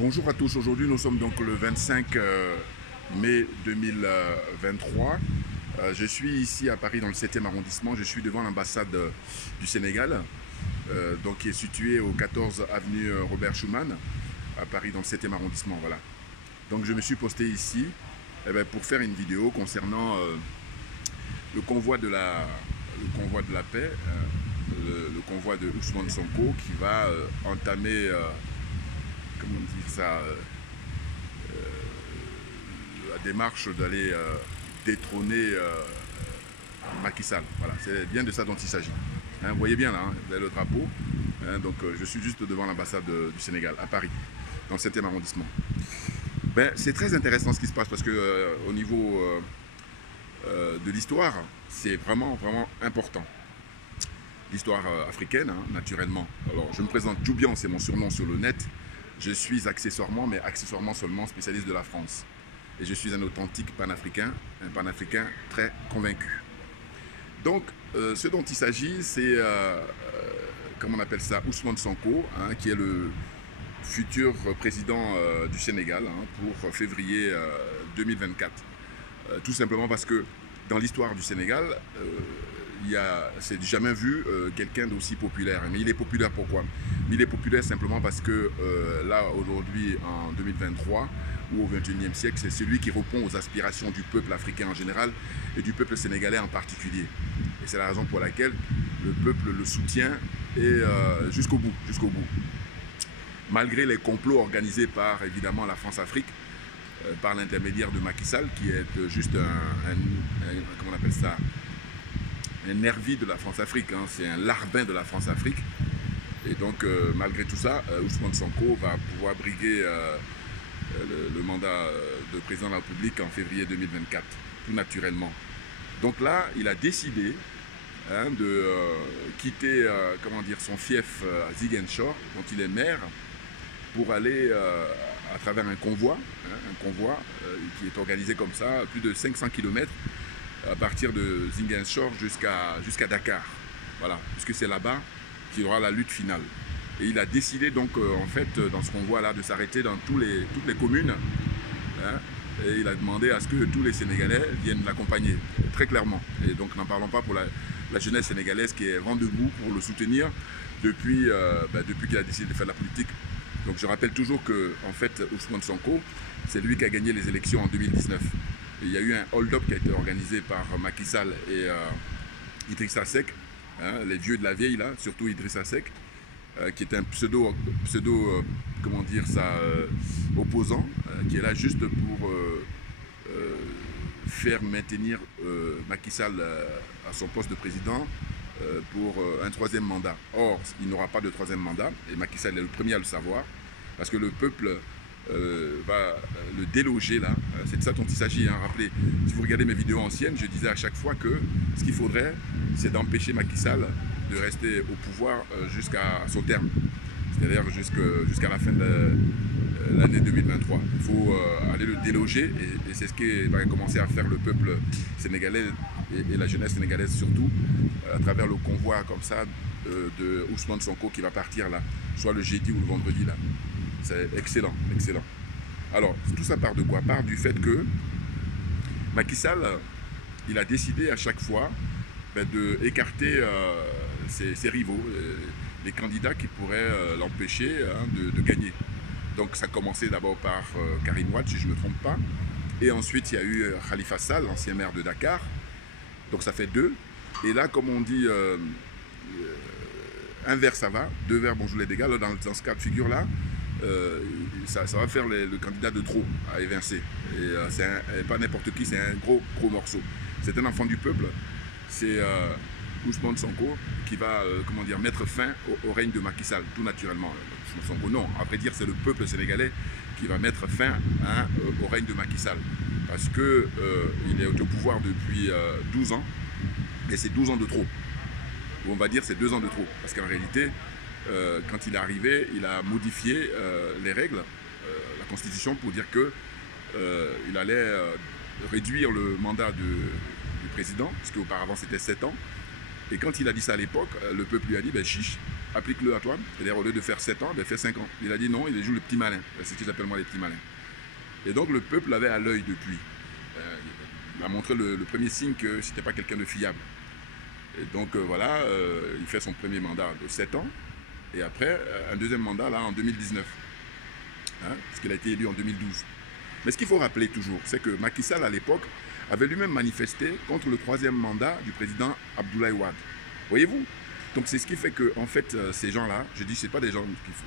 Bonjour à tous, aujourd'hui nous sommes donc le 25 mai 2023. Je suis ici à Paris dans le 7e arrondissement, je suis devant l'ambassade du Sénégal, donc qui est située au 14 avenue Robert Schuman, à Paris dans le 7e arrondissement. Voilà. Donc je me suis posté ici pour faire une vidéo concernant le convoi de la paix, le convoi de Ousmane Sonko qui va entamer comment dire ça, la démarche d'aller détrôner Macky Sall. Voilà, c'est bien de ça dont il s'agit. Hein, vous voyez bien là, hein, vous avez le drapeau. Hein, donc je suis juste devant l'ambassade du Sénégal, à Paris, dans le 7e arrondissement. C'est très intéressant ce qui se passe parce que au niveau de l'histoire, c'est vraiment important. L'histoire africaine, hein, naturellement. Alors je me présente Djoubian, c'est mon surnom sur le net. Je suis accessoirement, mais accessoirement seulement, spécialiste de la France. Et je suis un authentique panafricain, un panafricain très convaincu. Donc, ce dont il s'agit, c'est, comment on appelle ça, Ousmane Sonko, hein, qui est le futur président du Sénégal hein, pour février 2024. Tout simplement parce que dans l'histoire du Sénégal, c'est jamais vu quelqu'un d'aussi populaire. Mais il est populaire pourquoi? Il est populaire simplement parce que là, aujourd'hui, en 2023 ou au XXIe siècle, c'est celui qui répond aux aspirations du peuple africain en général et du peuple sénégalais en particulier. Et c'est la raison pour laquelle le peuple le soutient et jusqu'au bout, Malgré les complots organisés par, évidemment, la France-Afrique, par l'intermédiaire de Macky Sall, qui est juste comment on appelle ça, un nervi de la France-Afrique, hein, c'est un larbin de la France-Afrique. Et donc, malgré tout ça, Ousmane Sonko va pouvoir briguer le mandat de président de la République en février 2024, tout naturellement. Donc là, il a décidé hein, de quitter comment dire, son fief à Ziguinchor, dont il est maire, pour aller à travers un convoi qui est organisé comme ça, plus de 500 km, à partir de Ziguinchor jusqu'à Dakar. Voilà, puisque c'est là-bas qu'il y aura la lutte finale. Et il a décidé donc, en fait, dans ce convoi-là, de s'arrêter dans toutes les communes. Hein, et il a demandé à ce que tous les Sénégalais viennent l'accompagner, très clairement. Et donc, n'en parlons pas pour la jeunesse sénégalaise qui est vent debout pour le soutenir depuis qu'il a décidé de faire de la politique. Donc, je rappelle toujours que, en fait, Ousmane Sonko, c'est lui qui a gagné les élections en 2019. Et il y a eu un hold-up qui a été organisé par Macky Sall et Idrissa Seck, hein, les vieux de la vieille, là, surtout Idrissa Seck, qui est un pseudo comment dire ça, opposant, qui est là juste pour faire maintenir Macky Sall à son poste de président pour un troisième mandat. Or, il n'aura pas de troisième mandat, et Macky Sall est le premier à le savoir, parce que le peuple va le déloger là. C'est de ça dont il s'agit. Hein. Rappelez, si vous regardez mes vidéos anciennes, je disais à chaque fois que ce qu'il faudrait, c'est d'empêcher Macky Sall de rester au pouvoir jusqu'à son terme, c'est-à-dire jusqu'à la fin de l'année 2023. Il faut aller le déloger et c'est ce qui va commencer à faire le peuple sénégalais et la jeunesse sénégalaise surtout, à travers le convoi comme ça de Ousmane Sonko qui va partir là, soit le jeudi ou le vendredi là. C'est excellent, excellent. Alors, tout ça part de quoi? Part du fait que Macky Sall, il a décidé à chaque fois d'écarter ses rivaux, les candidats qui pourraient l'empêcher hein, de gagner. Donc ça a commencé d'abord par Karim Wade, si je ne me trompe pas. Et ensuite, il y a eu Khalifa Sall, l'ancien maire de Dakar. Donc ça fait 2. Et là, comme on dit, un verre ça va, 2 verres bonjour les dégâts. Là, dans ce cas de figure-là, ça va faire le candidat de trop à évincer. Et c'est pas n'importe qui, c'est un gros morceau. C'est un enfant du peuple, c'est Ousmane Sonko qui va comment dire, mettre fin au règne de Macky Sall, tout naturellement. Ousmane Sonko, non, à vrai dire, c'est le peuple sénégalais qui va mettre fin hein, au règne de Macky Sall. Parce qu'il est au pouvoir depuis 12 ans, et c'est 12 ans de trop. Ou on va dire c'est 2 ans de trop. Parce qu'en réalité, quand il est arrivé, il a modifié les règles, la Constitution, pour dire qu'il allait réduire le mandat du président, parce qu'auparavant c'était 7 ans. Et quand il a dit ça à l'époque, le peuple lui a dit, ben chiche, applique-le à toi. C'est-à-dire, au lieu de faire 7 ans, ben, fais 5 ans. Il a dit non, il joue le petit malin. C'est ce qu'ils appellent moi les petits malins. Et donc, le peuple l'avait à l'œil depuis. Il a montré le premier signe que c'était pas quelqu'un de fiable. Et donc, voilà, il fait son premier mandat de 7 ans. Et après, un deuxième mandat, là, en 2019. Hein, parce qu'il a été élu en 2012. Mais ce qu'il faut rappeler toujours, c'est que Macky Sall, à l'époque, avait lui-même manifesté contre le 3e mandat du président Abdoulaye Wade. Voyez-vous? Donc c'est ce qui fait que, en fait, ces gens-là, je dis, ce n'est pas des gens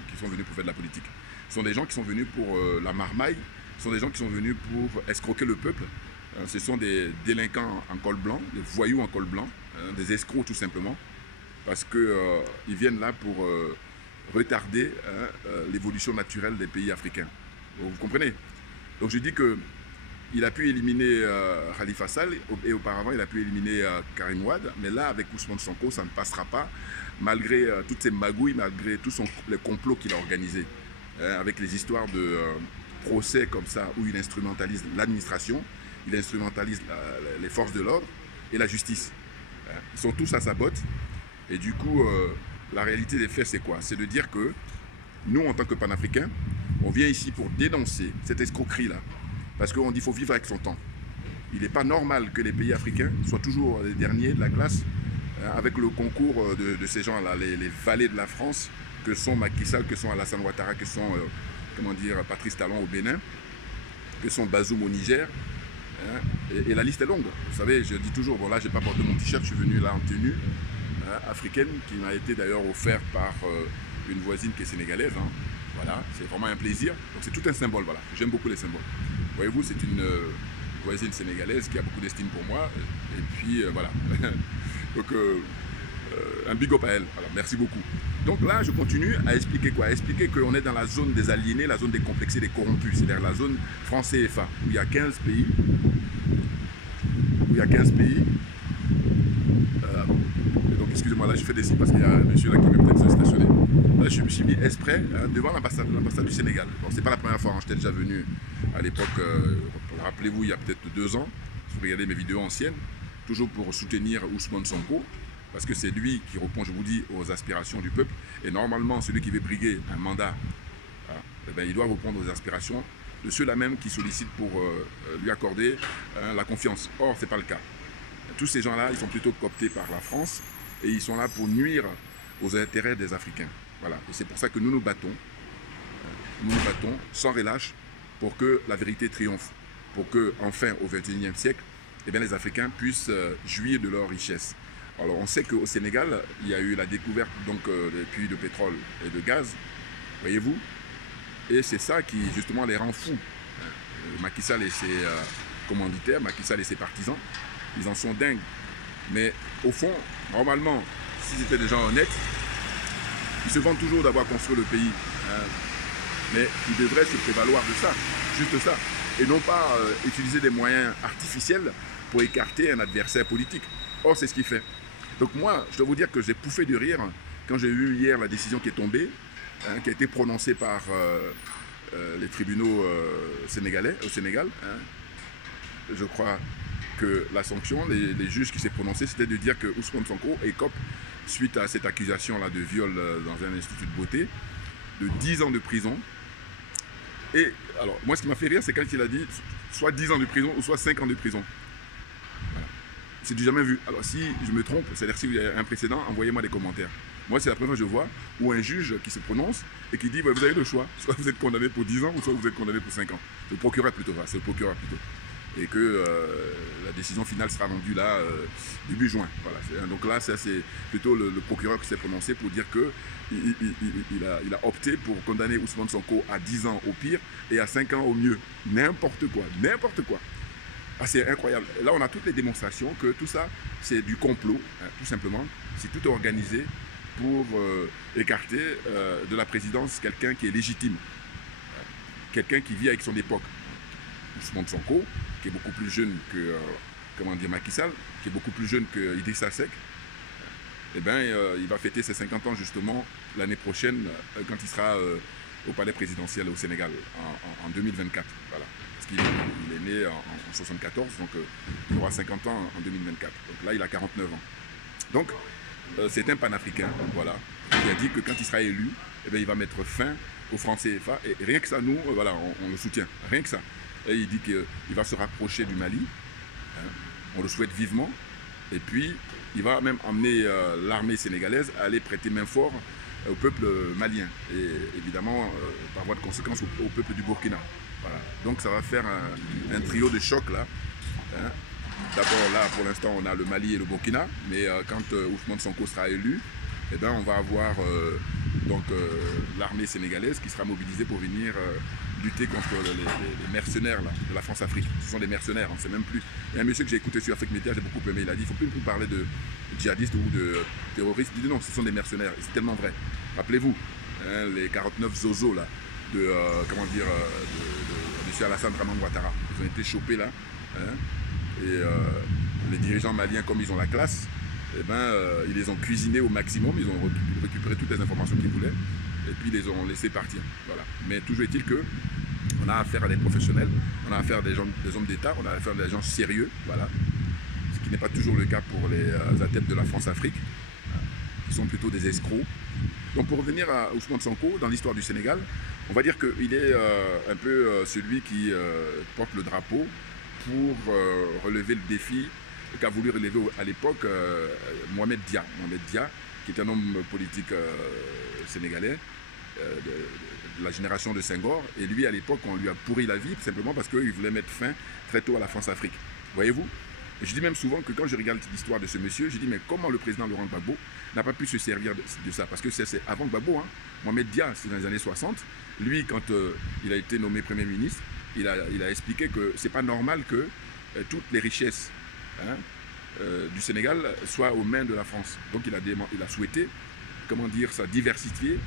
qui sont venus pour faire de la politique. Ce sont des gens qui sont venus pour la marmaille, ce sont des gens qui sont venus pour escroquer le peuple. Ce sont des délinquants en col blanc, des voyous en col blanc, des escrocs tout simplement, parce qu'ils viennent là pour retarder l'évolution naturelle des pays africains. Vous comprenez? Donc je dis que il a pu éliminer Khalifa Sall et auparavant il a pu éliminer Karim Wade, mais là avec Ousmane Sonko ça ne passera pas, malgré toutes ces magouilles, malgré tous les complots qu'il a organisés, avec les histoires de procès comme ça où il instrumentalise l'administration, il instrumentalise les forces de l'ordre et la justice. Ils sont tous à sa botte et du coup la réalité des faits c'est quoi? C'est de dire que nous en tant que panafricains, on vient ici pour dénoncer cette escroquerie-là. Parce qu'on dit qu'il faut vivre avec son temps. Il n'est pas normal que les pays africains soient toujours les derniers de la classe avec le concours de ces gens-là, les valets de la France, que sont Macky Sall, que sont Alassane Ouattara, que sont Patrice Talon au Bénin, que sont Bazoum au Niger. Et la liste est longue. Vous savez, je dis toujours, bon là, je n'ai pas porté mon t-shirt, je suis venu là en tenue africaine, qui m'a été d'ailleurs offert par une voisine qui est sénégalaise. Voilà, c'est vraiment un plaisir. Donc c'est tout un symbole, voilà. J'aime beaucoup les symboles. Voyez-vous, c'est une voisine sénégalaise qui a beaucoup d'estime pour moi. Et puis, voilà. Donc, un big up à elle. Voilà, merci beaucoup. Donc là, je continue à expliquer quoi? À expliquer qu'on est dans la zone des aliénés, la zone des complexés, des corrompus. C'est-à-dire la zone franc CFA, où il y a 15 pays. Donc, excusez-moi, là, je fais des signes parce qu'il y a un monsieur là qui veut peut-être se stationner. Là, je me suis mis exprès devant l'ambassade du Sénégal. Bon, c'est pas la première fois, j'étais déjà venu à l'époque, rappelez-vous, il y a peut-être 2 ans, si vous regardez mes vidéos anciennes, toujours pour soutenir Ousmane Sonko, parce que c'est lui qui répond, je vous dis, aux aspirations du peuple. Et normalement, celui qui veut briguer un mandat, il doit répondre aux aspirations de ceux-là même qui sollicitent pour lui accorder la confiance. Or, ce n'est pas le cas. Tous ces gens-là, ils sont plutôt cooptés par la France et ils sont là pour nuire aux intérêts des Africains. Voilà. Et c'est pour ça que nous nous battons sans relâche pour que la vérité triomphe, pour que, enfin, au XXIe siècle, les Africains puissent jouir de leurs richesses. Alors, on sait qu'au Sénégal, il y a eu la découverte des puits de pétrole et de gaz, voyez-vous, et c'est ça qui, justement, les rend fous. Macky Sall et ses commanditaires, Macky Sall et ses partisans, ils en sont dingues. Mais au fond, normalement, s'ils étaient des gens honnêtes, ils se vantent toujours d'avoir construit le pays. Mais ils devraient se prévaloir de ça, juste ça. Et non pas utiliser des moyens artificiels pour écarter un adversaire politique. Or, c'est ce qu'il fait. Donc moi, je dois vous dire que j'ai pouffé de rire quand j'ai vu hier la décision qui est tombée, qui a été prononcée par les tribunaux sénégalais, au Sénégal. Je crois que la sanction, les juges qui s'est prononcé, c'était de dire que Ousmane Sonko écope, suite à cette accusation-là de viol dans un institut de beauté, de 10 ans de prison. Et alors, moi, ce qui m'a fait rire, c'est quand il a dit soit 10 ans de prison ou soit 5 ans de prison. Voilà. C'est du jamais vu. Alors, si je me trompe, c'est-à-dire si vous avez un précédent, envoyez-moi des commentaires. Moi, c'est la première fois que je vois où un juge qui se prononce et qui dit vous avez le choix. Soit vous êtes condamné pour 10 ans ou soit vous êtes condamné pour 5 ans. Le procureur plutôt, c'est le procureur plutôt. Et que la décision finale sera rendue là début juin. Voilà. Donc là, ça c'est plutôt le procureur qui s'est prononcé pour dire qu'il a opté pour condamner Ousmane Sonko à 10 ans au pire et à 5 ans au mieux. N'importe quoi, n'importe quoi. Ah, c'est incroyable. Là, on a toutes les démonstrations que tout ça, c'est du complot, tout simplement. C'est tout organisé pour écarter de la présidence quelqu'un qui est légitime, quelqu'un qui vit avec son époque. Ousmane Sonko, qui est beaucoup plus jeune que Macky Sall, qui est beaucoup plus jeune que Idrissa Seck, il va fêter ses 50 ans justement l'année prochaine quand il sera au palais présidentiel au Sénégal en 2024. Voilà. Parce qu'il est né en 1974, donc il aura 50 ans en 2024. Donc là, il a 49 ans. Donc, c'est un panafricain, voilà, qui a dit que quand il sera élu, eh bien, il va mettre fin au franc CFA. Et rien que ça, nous, voilà, on le soutient. Rien que ça. Et il dit qu'il va se rapprocher du Mali. Hein, on le souhaite vivement. Et puis, il va même emmener l'armée sénégalaise à aller prêter main forte au peuple malien. Et évidemment, par voie de conséquence, au peuple du Burkina. Voilà. Donc, ça va faire un trio de choc, là. Hein. D'abord, là, pour l'instant, on a le Mali et le Burkina. Mais quand Ousmane Sonko sera élu, eh ben, on va avoir l'armée sénégalaise qui sera mobilisée pour venir lutter contre les mercenaires là, de la France-Afrique. Ce sont des mercenaires, on ne sait même plus. Il y a un monsieur que j'ai écouté sur Afrique Média, j'ai beaucoup aimé, il a dit il ne faut plus parler de djihadistes ou de terroristes. Il dit non, ce sont des mercenaires, et c'est tellement vrai. Rappelez-vous, hein, les 49 zozos là, de M. Alassane Draman Ouattara, ils ont été chopés là, hein, et les dirigeants maliens, comme ils ont la classe, eh ben, ils les ont cuisinés au maximum, ils ont récupéré toutes les informations qu'ils voulaient, et puis ils les ont laissés partir. Voilà. Mais toujours est-il que on a affaire à des professionnels, on a affaire à des hommes d'État, on a affaire à des gens sérieux, voilà. Ce qui n'est pas toujours le cas pour les adeptes de la France-Afrique, qui sont plutôt des escrocs. Donc pour revenir à Ousmane Sonko, dans l'histoire du Sénégal, on va dire qu'il est un peu celui qui porte le drapeau pour relever le défi qu'a voulu relever à l'époque Mohamed Dia. Mohamed Dia, qui est un homme politique sénégalais de la génération de Senghor. Et lui, à l'époque, on lui a pourri la vie simplement parce qu'il voulait mettre fin très tôt à la France-Afrique. Voyez-vous? Et je dis même souvent que quand je regarde l'histoire de ce monsieur, je dis mais comment le président Laurent Gbagbo n'a pas pu se servir de ça? Parce que c'est avant Gbagbo, hein. Mohamed Dia, c'est dans les années 60. Lui, quand il a été nommé Premier ministre, il a expliqué que c'est pas normal que toutes les richesses du Sénégal soient aux mains de la France. Donc il a souhaité, comment dire ça, diversifier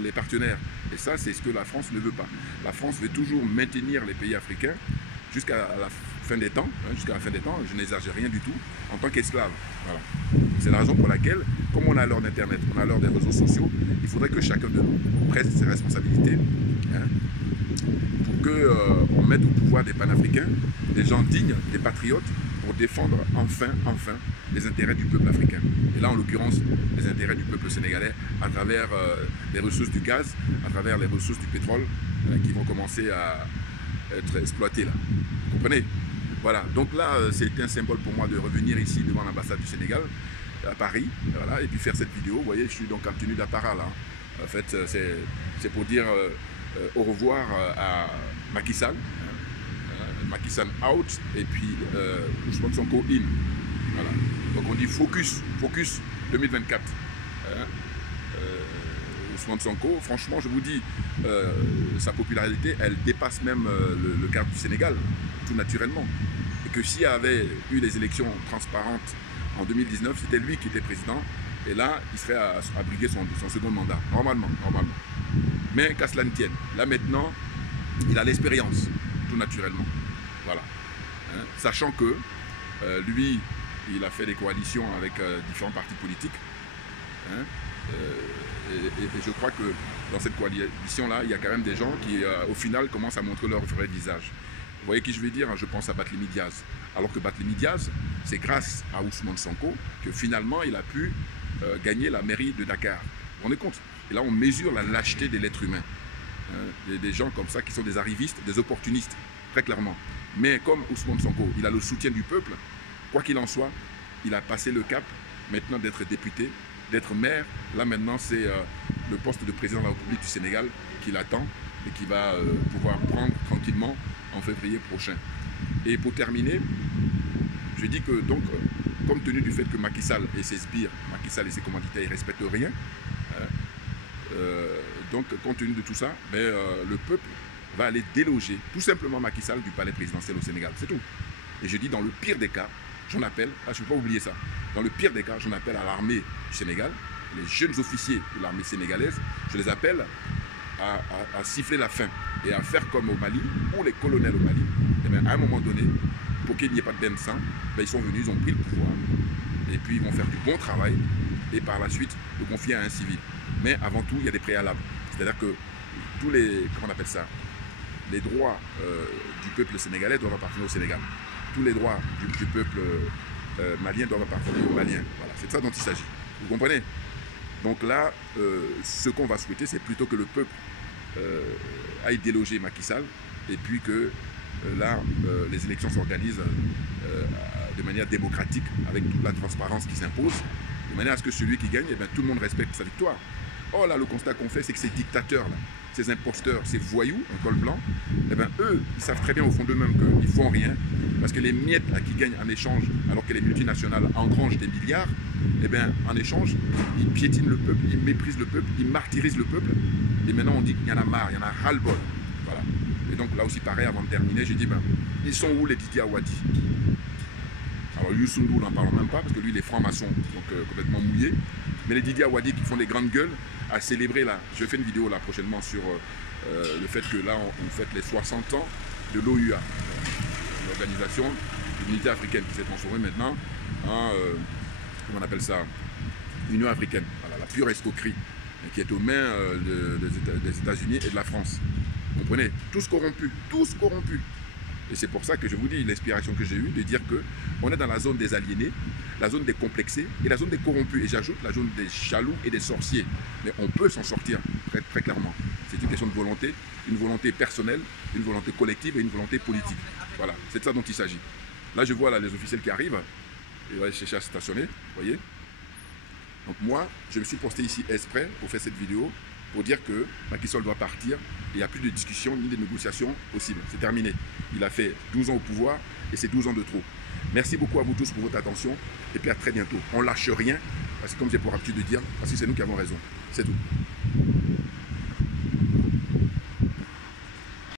les partenaires. Et ça, c'est ce que la France ne veut pas. La France veut toujours maintenir les pays africains jusqu'à la fin des temps, jusqu'à la fin des temps, je n'exagère rien du tout, en tant qu'esclave. Voilà. C'est la raison pour laquelle, comme on a l'heure d'Internet, on a l'heure des réseaux sociaux, il faudrait que chacun de nous prenne ses responsabilités pour qu'on mette au pouvoir des panafricains, des gens dignes, des patriotes, pour défendre enfin les intérêts du peuple africain. Et là, en l'occurrence, les intérêts du peuple sénégalais à travers les ressources du gaz, à travers les ressources du pétrole qui vont commencer à être exploitées là. Vous comprenez? Voilà, donc là, c'est un symbole pour moi de revenir ici devant l'ambassade du Sénégal, à Paris, voilà, et puis faire cette vidéo. Vous voyez, je suis donc en tenue d'apparat là. En fait, c'est pour dire au revoir à Macky Sall. Macky Sall out et puis Ousmane Sonko in. Voilà. Donc on dit focus 2024. Ousmane Sonko, franchement, je vous dis, sa popularité, elle dépasse même le cadre du Sénégal, tout naturellement. Et que s'il y avait eu les élections transparentes en 2019, c'était lui qui était président. Et là, il serait à briguer son second mandat, normalement. Mais qu'à cela ne tienne, là maintenant, il a l'expérience, tout naturellement. Voilà. Sachant que lui, il a fait des coalitions avec différents partis politiques. Et je crois que dans cette coalition-là, il y a quand même des gens qui, au final, commencent à montrer leur vrai visage. Vous voyez qui je veux dire? Je pense à Barthélémy Diaz. Alors que Barthélémy Diaz, c'est grâce à Ousmane Sonko que finalement, il a pu gagner la mairie de Dakar. Vous vous rendez compte? Et là, on mesure la lâcheté de l'être humain. Des gens comme ça qui sont des arrivistes, des opportunistes, très clairement. Mais comme Ousmane Sonko, il a le soutien du peuple, quoi qu'il en soit, il a passé le cap maintenant d'être député, d'être maire. Là maintenant, c'est le poste de président de la République du Sénégal qui l'attend et qui va pouvoir prendre tranquillement en février prochain. Et pour terminer, je dis que donc, compte tenu du fait que Macky Sall et ses sbires, Macky Sall et ses commanditaires, ils ne respectent rien, donc compte tenu de tout ça, le peuple va aller déloger tout simplement Macky Sall du palais présidentiel au Sénégal. C'est tout. Et je dis dans le pire des cas, j'en appelle, je ne peux pas oublier ça, dans le pire des cas, j'en appelle à l'armée du Sénégal, les jeunes officiers de l'armée sénégalaise, je les appelle à siffler la fin et à faire comme au Mali, ou les colonels au Mali. Et bien, à un moment donné, pour qu'il n'y ait pas de bain de sang, ils sont venus, ils ont pris le pouvoir, et puis ils vont faire du bon travail, et par la suite, le confier à un civil. Mais avant tout, il y a des préalables. C'est-à-dire que tous les, comment on appelle ça, les droits du peuple sénégalais doivent appartenir au Sénégal. Tous les droits du peuple malien doivent appartenir aux Maliens. Voilà, c'est de ça dont il s'agit. Vous comprenez? Donc là, ce qu'on va souhaiter, c'est plutôt que le peuple aille déloger Macky Sall et puis que là, les élections s'organisent de manière démocratique avec toute la transparence qui s'impose, de manière à ce que celui qui gagne, eh bien, tout le monde respecte sa victoire. Or là, le constat qu'on fait, c'est que ces dictateurs-là, ces imposteurs, ces voyous en col blanc, eh bien, eux, ils savent très bien au fond d'eux-mêmes qu'ils ne font rien, parce que les miettes là, qui gagnent en échange, alors que les multinationales engrangent des milliards, eh bien, en échange, ils piétinent le peuple, ils méprisent le peuple, ils martyrisent le peuple, et maintenant on dit qu'il y en a marre, il y en a ras-le-bol. Voilà. Et donc là aussi, pareil, avant de terminer, j'ai dit, ben, ils sont où les Didier Awadi? Alors Youssou N'Dour, n'en parlons même pas, parce que lui, il est franc-maçon, donc complètement mouillé. Mais les Didier Awadi qui font des grandes gueules à célébrer, là, je fais une vidéo là prochainement sur le fait que là, on fête les 60 ans de l'OUA, l'organisation de l'unité africaine qui s'est transformée maintenant en, comment on appelle ça, Union africaine, voilà, la pure escroquerie, qui est aux mains des États-Unis et de la France. Vous comprenez? Tous corrompus, tous corrompus. Et c'est pour ça que je vous dis l'inspiration que j'ai eue de dire qu'on est dans la zone des aliénés, la zone des complexés et la zone des corrompus. Et j'ajoute la zone des jaloux et des sorciers. Mais on peut s'en sortir très, très clairement. C'est une question de volonté, une volonté personnelle, une volonté collective et une volonté politique. Voilà, c'est de ça dont il s'agit. Là, je vois là, les officiels qui arrivent. Ils vont aller chercher à stationner, vous voyez. Donc moi, je me suis posté ici exprès pour faire cette vidéo, pour dire que Macky Sall doit partir. Il n'y a plus de discussion ni de négociation possible. C'est terminé. Il a fait 12 ans au pouvoir et c'est 12 ans de trop. Merci beaucoup à vous tous pour votre attention et puis à très bientôt. On ne lâche rien, parce que comme j'ai pour habitude de dire, parce que c'est nous qui avons raison. C'est tout.